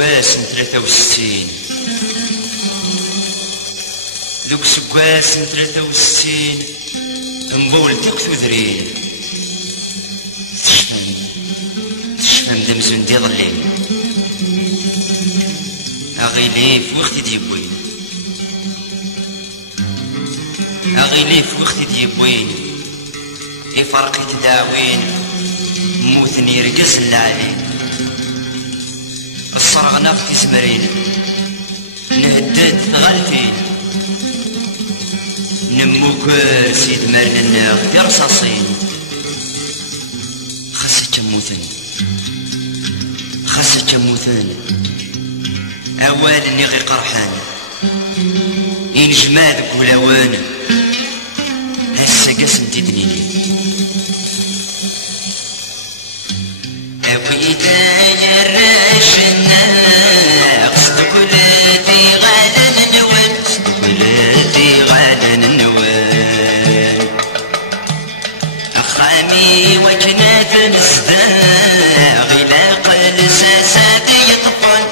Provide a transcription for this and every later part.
سكواس 63 ذوك سكواس 63 مبول تيق ثوذرين تشفن دمزون دي ظلين أغيلي في وقت ديبوين أغيلي في وقت ديبوين يفرق تداوين موثني رقص اللعين الصرغنا في تسمرين نهدد غالتين نمو كرسي دمرنا في رصاصين خاصة كموثن أوال نغي قرحان ينجمع ذوك ولوان هسا قسم تدنيني أويدا يراشنا قصد كلاتي غادا ننوان أخامي وكنات نسداغ إلى قل ساساتي يطفن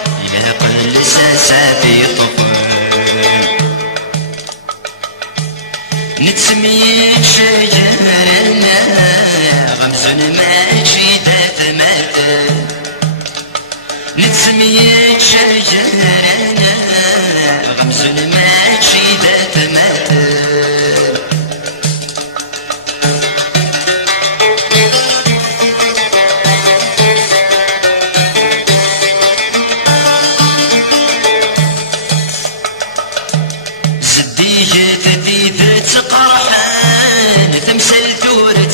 نتسميك شجرنا غمزن ماشي ذات ماتا نتسميك شجرنا غمزن ماشي ذات ماتا قرحان تمثل ثورة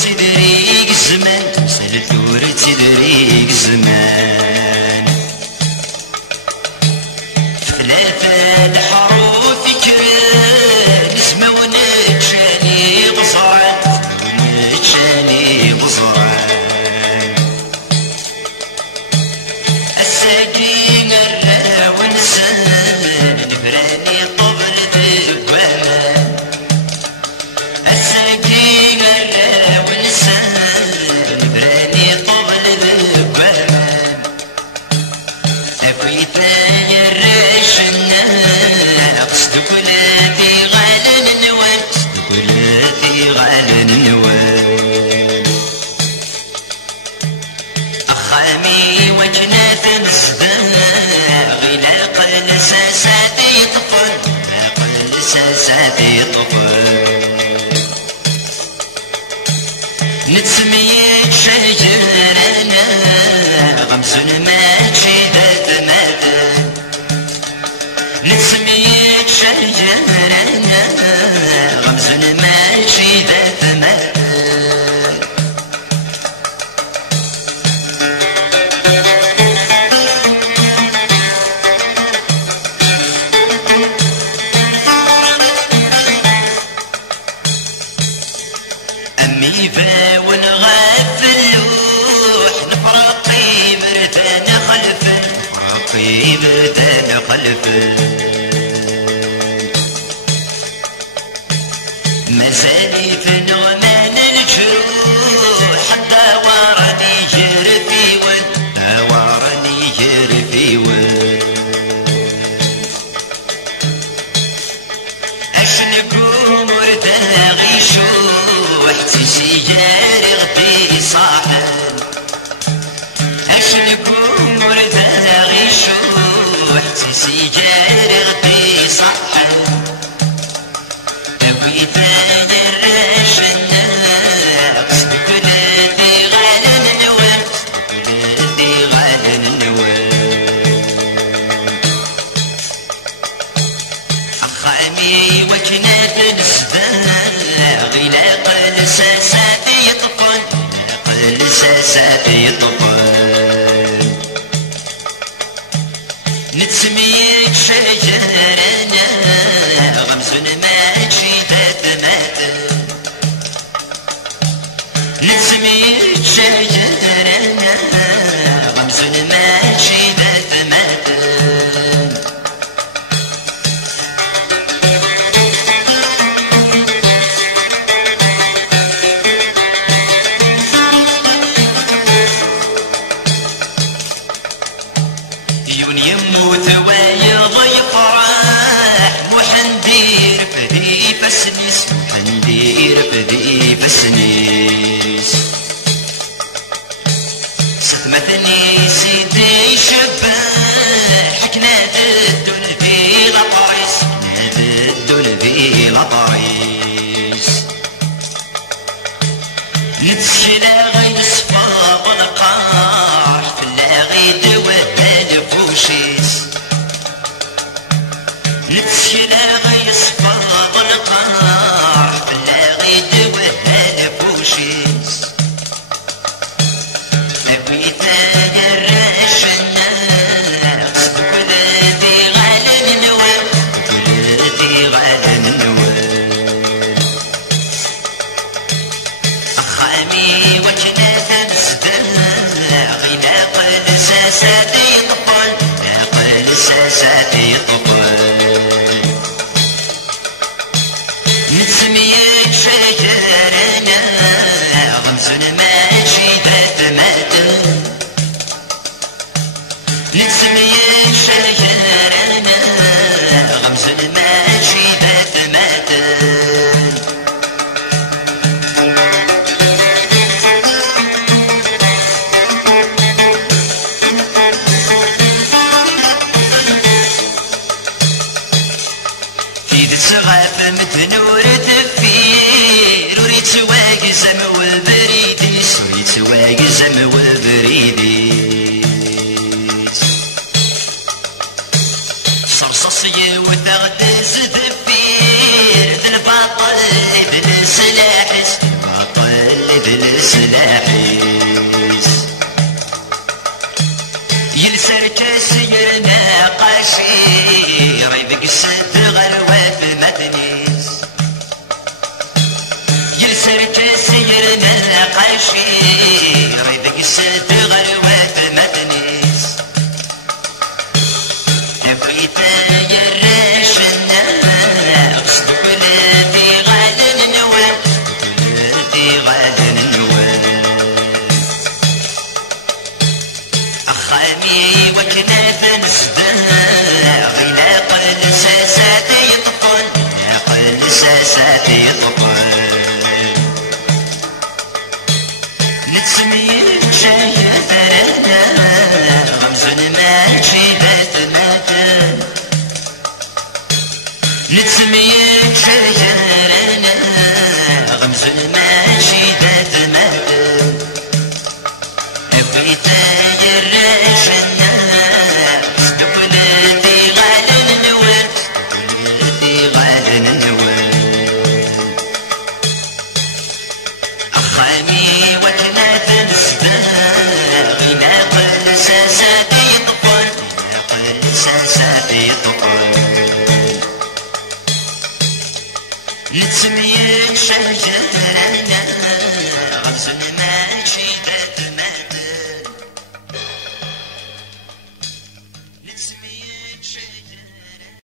تدريق الزمان ثلاثة الحروف كران اسمه ونتشاني غصعان الساقين الراون سان نبراني طبل ذكوامان الساقين الراون سان نبراني طبل ذكوامان أكويتا يراشنا قصد كلاتي غالن النوان أخامي وجنات نصداغ إلى قل ساساتي طفل نتسميك شجرنا غمزن ماشي ذات ماتا نتسميك شجرنا غمزن ماشي ذات ماتا أمي فاون غافلوح نفرقي بردانا خلفه مازالي في نومان الجروح حتى وراني يرفي ود اش نقوم ورتاغي شوح سيجاري غدي صاحن اش نقوم ورتاغي شوح سيجاري غدي صاحن أبويتا يراشنا قصد كلاتي غالن النوان أخامي وكنات نسداغ إلى قل ساساتي يطفن نتسميك شجرنا غمزن ماشي ذات ماتا نتسميك شجرنا غمزن ماشي ذات ماتا يون يم مثني سيدي شباح حكنا الدول في لطريس الدول في لطريس نتسجل غير صفا ونقاح في اللاغيد وهاد فوشيس نتسجل غير صفا ونقاح في اللاغيد وهاد فوشيس نتسميك شجرنا غمزنا ماشي بتماتن نتسميك شجرنا غمزنا ماشي بتماتن في الصغاب متنور تفير وريت سواق زم والبريديس وريت سواق زم والبريديس صرصصي وتغدز تفير ذا البطل اللي بالسلاحس البطل اللي بالسلاحس يلسركس يناقشي ريبك السد غروات مدنيس يلسركس يناقشي ريبك السد غروات مدنيس نبغيت يرشنا قصدك الذي غاد النوال الذي غاد النوال أخامي وكناف نسدن غينا قل ساساتي يطفن قل ساساتي يطفن نتسميك شجرنا غمزنا ماشي بتماتن نتسميك شجرنا غمزنا ماشي بتماتن بغيت يرشنا استقلتي غاد النوال استقلتي غاد النوال أخامي وكنات نسدن غينا قل ساساتي يطفن قل ساساتي يطفن نتسميك شجرنا غمزنا ماشي بتماتن نتسميك شجرنا